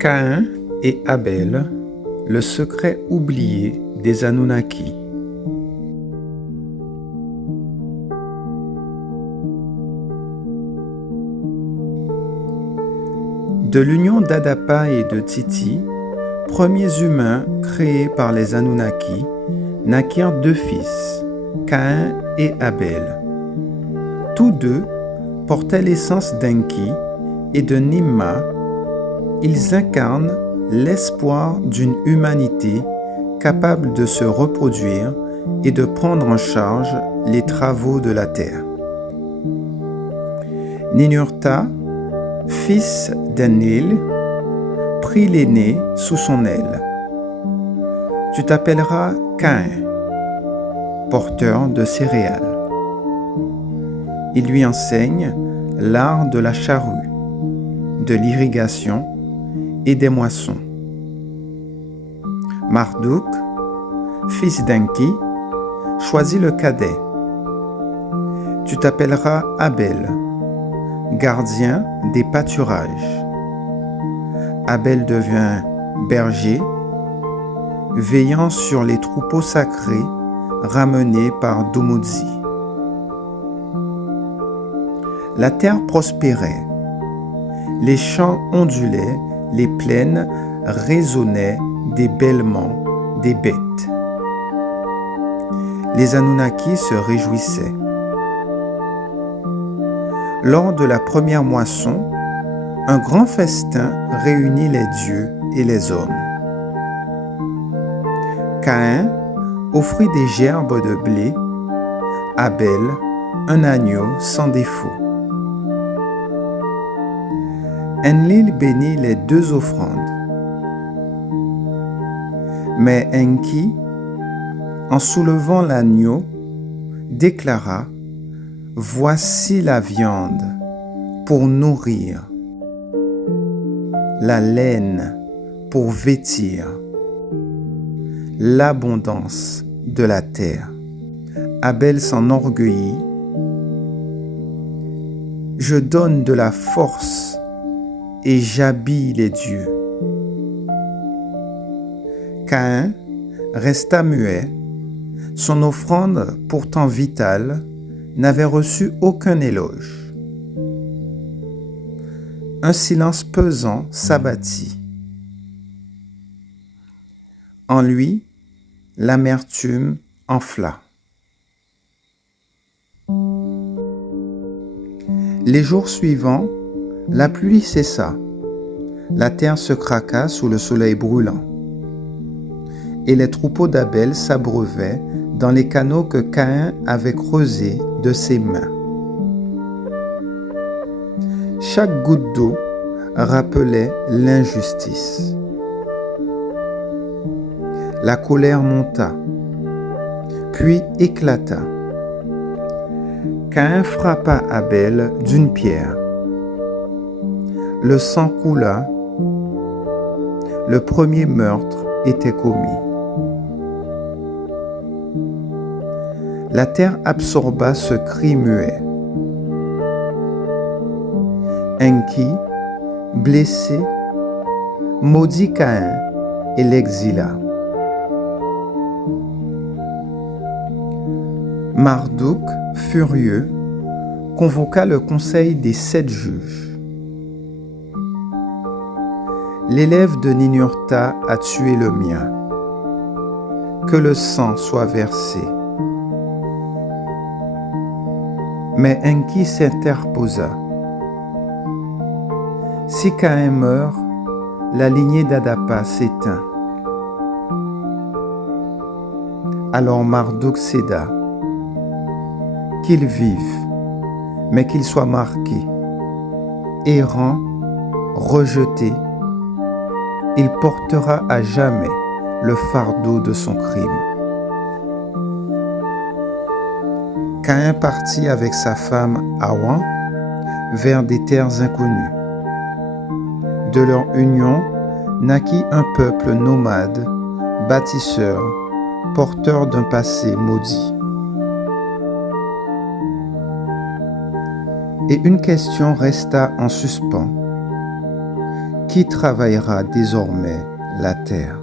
Caïn et Abel, le secret oublié des Anunnaki. De l'union d'Adapa et de Titi, premiers humains créés par les Anunnaki, naquirent deux fils, Caïn et Abel. Tous deux portaient l'essence d'Enki et de Nimma. Ils incarnent l'espoir d'une humanité capable de se reproduire et de prendre en charge les travaux de la terre. Ninurta, fils d'Enlil, prit l'aîné sous son aile. Tu t'appelleras Caïn, porteur de céréales. Il lui enseigne l'art de la charrue, de l'irrigation et des moissons. Marduk, fils d'Enki, choisit le cadet. Tu t'appelleras Abel, gardien des pâturages. Abel devient berger, veillant sur les troupeaux sacrés ramenés par Dumuzi. La terre prospérait, les champs ondulaient, les plaines résonnaient des bêlements des bêtes. Les Anunnaki se réjouissaient. Lors de la première moisson, un grand festin réunit les dieux et les hommes. Caïn offrit des gerbes de blé, Abel un agneau sans défaut. Enlil bénit les deux offrandes. Mais Enki, en soulevant l'agneau, déclara: Voici la viande pour nourrir, la laine pour vêtir, l'abondance de la terre. Abel s'enorgueillit. Je donne de la force et j'habille les dieux. Caïn resta muet. Son offrande, pourtant vitale, n'avait reçu aucun éloge. Un silence pesant s'abattit. En lui, l'amertume enfla. Les jours suivants, la pluie cessa. La terre se craqua sous le soleil brûlant. Et les troupeaux d'Abel s'abreuvaient dans les canaux que Caïn avait creusés de ses mains. Chaque goutte d'eau rappelait l'injustice. La colère monta, puis éclata. Caïn frappa Abel d'une pierre. Le sang coula. Le premier meurtre était commis. La terre absorba ce cri muet. Enki, blessé, maudit Caïn et l'exila. Marduk, furieux, convoqua le conseil des 7 juges. L'élève de Ninurta a tué le mien. Que le sang soit versé. Mais Enki s'interposa. Si Caïn meurt, la lignée d'Adapa s'éteint. Alors Marduk céda. Qu'il vive, mais qu'il soit marqué. Errant, rejeté, il portera à jamais le fardeau de son crime. Caïn partit avec sa femme Hawa vers des terres inconnues. De leur union naquit un peuple nomade, bâtisseur, porteur d'un passé maudit. Et une question resta en suspens. Qui travaillera désormais la terre?